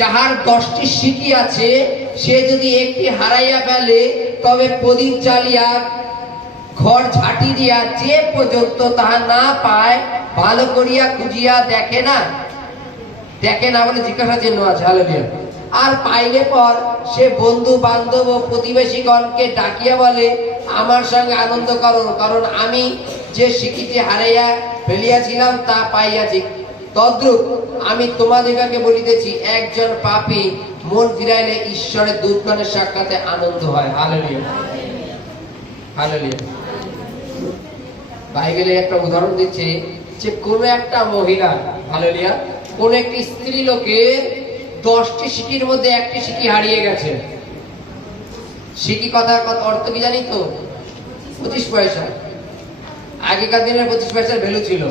যাহার 10টি সিকি আছে সে যদি একটি হারাইয়া ফেলে তবে প্রদীপ জ্বালিয়া ঘর ঝাঁটি দিয়া যে পর্যন্ত তাহা না পায় ভালো করিয়া খুঁজিয়া দেখে না বলে জিজ্ঞাসা চিহ্ন আছে। হালেলুয়া। আর পাইলে পর সে বন্ধু বান্ধব ও প্রতিবেশীগণকে ডাকিয়া বলে, আমার সঙ্গে আনন্দ করো, কারণ আমি যে সিকিটি হারাইয়া ফেলিয়াছিলাম তা পাইয়াছি। তদ্রূপ আমি তোমাদিগকে বলিতেছি, একজন পাপী মন ফিরাইলে ঈশ্বরের দূতগণের সাক্ষাতে আনন্দ হয়। Hallelujah, hallelujah. বাইবেলে একটা উদাহরণ দিচ্ছে যে কোন একটা মহিলা, হালেলুয়া, কোন একটি স্ত্রী লোকের 10টি সিকির মধ্যে একটি সিকি হারিয়ে গেছে। সিকি কথার অর্থ কি জানি তো? 25 পয়সা। আগেকার দিনের 25 পয়সার ভ্যালু ছিল,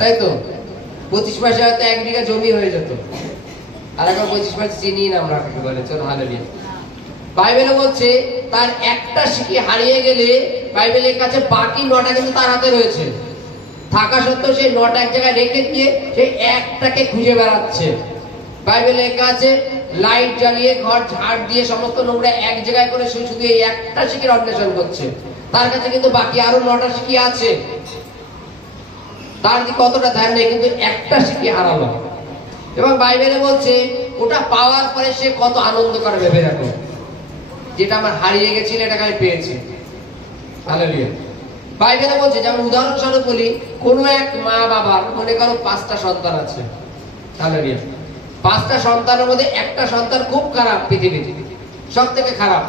তাই তো? 25 পয়সা হয়তো 1 বিঘা জমি হয়ে যেত। আর এখন 25 পয়সা চিনি না আমরা কাকে বলে। চল, হালেলুয়া। বাইবেলে বলছে তার একটা সিকি হারিয়ে গেলে বাইবেলের কাছে বাকি 9টা কিন্তু তার হাতে রয়েছে। থাকা সত্ত্বেও সেই 9টা এক জায়গায় রেখে দিয়ে সেই একটাকে খুঁজে বেড়াচ্ছে। বাইবেলে লেখা আছে লাইট জ্বালিয়ে ঘর ঝাড় দিয়ে সমস্ত নোংরা এক জায়গায় করে সে শুধু এই একটা সিকির অন্বেষণ করছে। তার কাছে কিন্তু বাকি আরো 9টা সিকি আছে, তার দিকে কতটা ধ্যান নেই, কিন্তু একটা সিকি হারালো। এবং বাইবেলে বলছে ওটা পাওয়ার পরে সে কত আনন্দ করে ভেবে দেখো, যেটা আমার হারিয়ে গেছিল এটাকে আমি পেয়েছি। হালেলুয়া। বাইবেলে বলছে, যেমন উদাহরণস্বরূপ বলি, কোনো এক মা বাবার মনে করো 5টা সন্তান আছে। হালেলুয়া। 5টা সন্তানের মধ্যে একটা সন্তান খুব খারাপ, পৃথিবীতে সব থেকে খারাপ।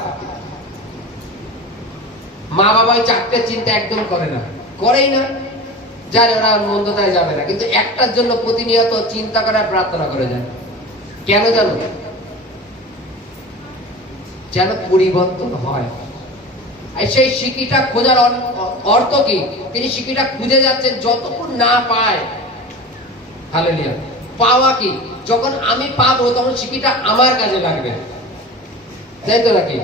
মা বাবা 4টে চিন্তা একদম করেই না, জানে ওরা মন্দতায় যাবে না, কিন্তু একটার জন্য প্রতিনিয়ত চিন্তা করে প্রার্থনা করে যায়। কেন জানো? যেন পরিবর্তন হয়। সেই সিকিটা খোঁজার অর্থ কি? তিনি সিকিটা খুঁজে যাচ্ছেন যতক্ষণ না পায়। হালেলুয়া। পাওয়া কি? যখন আমি পাবো তখন সিকিটা আমার কাজে লাগবে, তাই তো নাকি?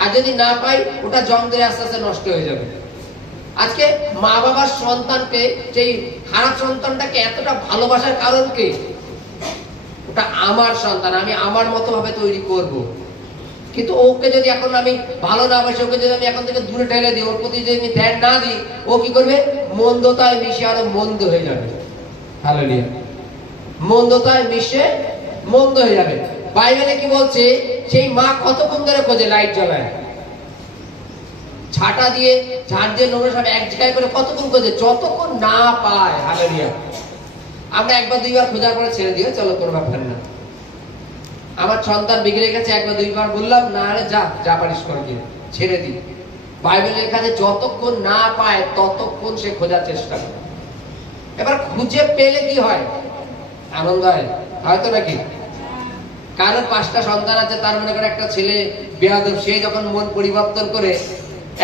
আর যদি না পাই ওটা জং ধরে আস্তে আস্তে নষ্ট হয়ে যাবে। আজকে মা বাবার সন্তানকে, সেই খারাপ সন্তানটাকে এতটা ভালোবাসার কারণ কি? ওটা আমার সন্তান, আমি আমার মতো ভাবে তৈরি করব। কিন্তু ওকে যদি এখন আমি ভালো না বাসি, ওকে যদি আমি এখন থেকে দূরে ঠেলে দিই, ওর প্রতি যদি আমি ধ্যান না দিই, ও কি করবে? মন্দতায় মিশে আরো মন্দ হয়ে যাবে। হালেলুয়া। মন্দতায় মিশে মন্দ হয়ে যাবে। বাইবেলে কি বলছে? সেই মা কতক্ষণ ধরে খোঁজে, লাইট জ্বালায়, ছাটা দিয়ে ঝাড় দিয়ে নোংরা সব এক জায়গায় করে কতক্ষণ খোঁজে, যতক্ষণ না পায়। হালেলুয়া। আমরা একবার দুইবার খোঁজার পরে ছেড়ে দিও, চলো কোনো ব্যাপার না। আমার সন্তান বিগড়ে গেছে, একবার দুইবার বললাম, না আরে যা পারিস কর, গিয়ে ছেড়ে দি। বাইবেলে লেখা আছে যতক্ষণ না পায় ততক্ষণ সে খোঁজার চেষ্টা করে। এবার খুঁজে পেলে কি হয়? আনন্দ হয়, হয়তো নাকি? কারোর 5টা সন্তান আছে, তার মনে করে একটা ছেলে বেয়াদব, সে যখন মন পরিবর্তন করে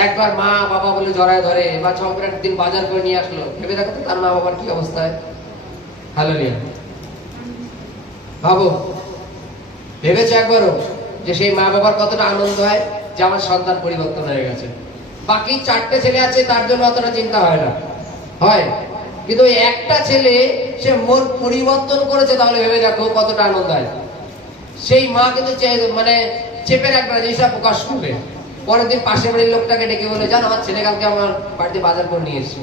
একবার মা বাবা বলে জড়ায় ধরে, বা ছকরা একদিন বাজার করে নিয়ে আসলো, ভেবে দেখো তো তার মা বাবার কি অবস্থা হয়। হালেলুয়া। ভাবো, ভেবেছে একবারও যে সেই মা বাবার কতটা আনন্দ হয় যে আমার সন্তান পরিবর্তন হয়ে গেছে? বাকি 4টে ছেলে আছে, তার জন্য অতটা চিন্তা হয় না, হয়, কিন্তু ওই একটা ছেলে সে মন পরিবর্তন করেছে, তাহলে ভেবে দেখো কতটা আনন্দ হয়। সেই মা কিন্তু মানে চেপে রাখবে না, যেসব প্রকাশ করবে। পরের দিন পাশের বাড়ির লোকটাকে ডেকে বলে, জানো আমার ছেলে কালকে আমার বাড়িতে বাজার করে নিয়ে এসেছে।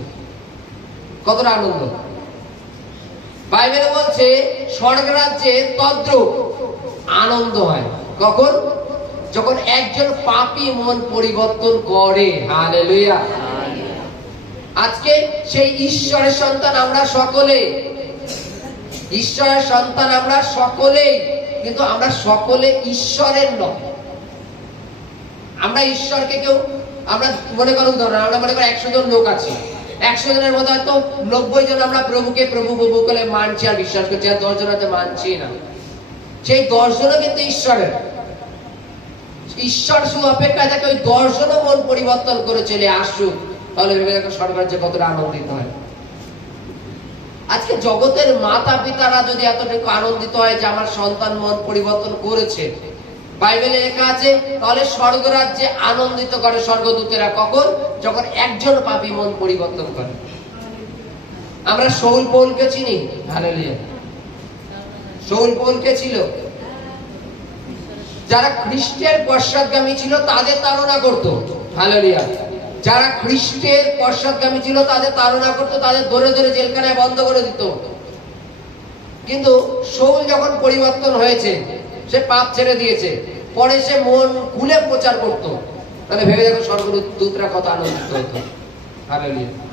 কতটা আনন্দ! বাইবেলে বলছে স্বর্গ রাজ্যে তদ্রূপ আনন্দ হয়। কখন? যখন একজন পাপী মন পরিবর্তন করে। হালেলুয়া। আজকে সেই ঈশ্বরের সন্তান আমরা সকলে, ঈশ্বরের সন্তান আমরা সকলেই, কিন্তু আমরা সকলে ঈশ্বরের নয়। আমরা ঈশ্বরকে কেউ, আমরা মনে করুন, ধরুন আমরা মনে করি 100 জন লোক আছে, 100 জনের মধ্যে হয়তো 90 জন আমরা প্রভুকে প্রভু প্রভু বলে মানছি আর বিশ্বাস করছি, আর 10 জন হয়তো মানছি না। সেই 10 জনও কিন্তু ঈশ্বরের। ঈশ্বর শুধু অপেক্ষায় থাকে ওই 10 জনও মন পরিবর্তন করে চলে আসুক, তাহলে ভেবে দেখো স্বর্গরাজ্যে কতটা আনন্দিত হয়। আজকে জগতের মাতা পিতারা যদি এতটুকু আনন্দিত হয় যে আমার সন্তান মন পরিবর্তন করেছে, বাইবেলে লেখা আছে, তাহলে স্বর্গরাজ্যে আনন্দিত করে স্বর্গদূতেরা। কখন? যখন একজন পাপী মন পরিবর্তন করে। আমরা শৌল পৌলকে চিনি। হালেলুয়া। শৌল পৌল কে ছিল? যারা খ্রিস্টের পশ্চাৎগামী ছিল তাদের তাড়না করত। হালেলুয়া। যারা খ্রিস্টের পশ্চাৎগামী ছিল তাদের তাড়না করত, তাদের ধরে ধরে জেলখানায় বন্ধ করে দিত। কিন্তু শৌল যখন পরিবর্তন হয়েছে, সে পাপ ছেড়ে দিয়েছে, পরে সে মন খুলে প্রচার করত। তাহলে ভেবে দেখো স্বর্গদূতরা কত আনন্দিত হতো। হালেলুয়া।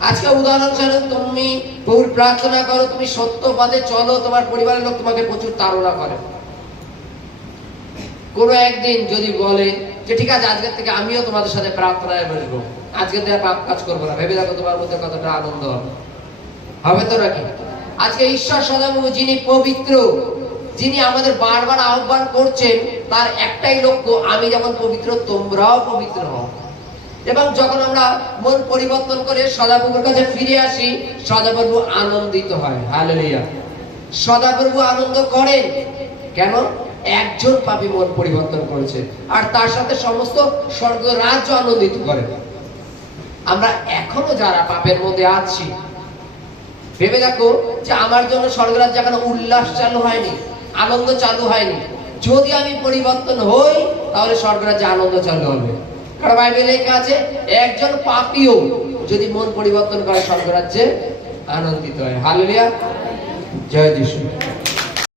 আজকে উদাহরণস্বরূপ তুমি প্রভুর প্রার্থনা করো, তুমি সত্য পথে চলো, তোমার পরিবারের লোক তোমাকে প্রচুর তাড়না করে। কোনো একদিন যদি বলে যে ঠিক আছে আজকের থেকে আমিও তোমাদের সাথে প্রার্থনায় বসবো, আজকে থেকে পাপ কাজ করবো না, ভেবে দেখো তোমার মধ্যে কতটা আনন্দ হবে। হবে তো নাকি? আজকে ঈশ্বর সদাপ্রভু যিনি পবিত্র, যিনি আমাদের বারবার আহ্বান করছেন, তার একটাই লক্ষ্য, আমি যেমন পবিত্র তোমরাও পবিত্র হও। এবং যখন আমরা মন পরিবর্তন করে সদাপ্রভুর কাছে ফিরে আসি, সদাপ্রভু আনন্দিত হয়। হালেলুয়া। সদাপ্রভু আনন্দ করেন। কেন? একজন পাপী মন পরিবর্তন করেছে, আর তার সাথে সমস্ত স্বর্গ রাজ্য আনন্দিত করে। আমরা এখনো যারা পাপের মধ্যে আছি, ভেবে দেখো যে আমার জন্য স্বর্গরাজ্য এখনো উল্লাস চালু হয়নি, আনন্দ চালু হয়নি। যদি আমি পরিবর্তন হই তাহলে স্বর্গরাজ্যে আনন্দ চালু হবে। কারণ বাইবেলে লেখা আছে একজন পাপীও যদি মন পরিবর্তন করে স্বর্গরাজ্যে আনন্দিত হয়। হালেলুয়া। জয় যিশু।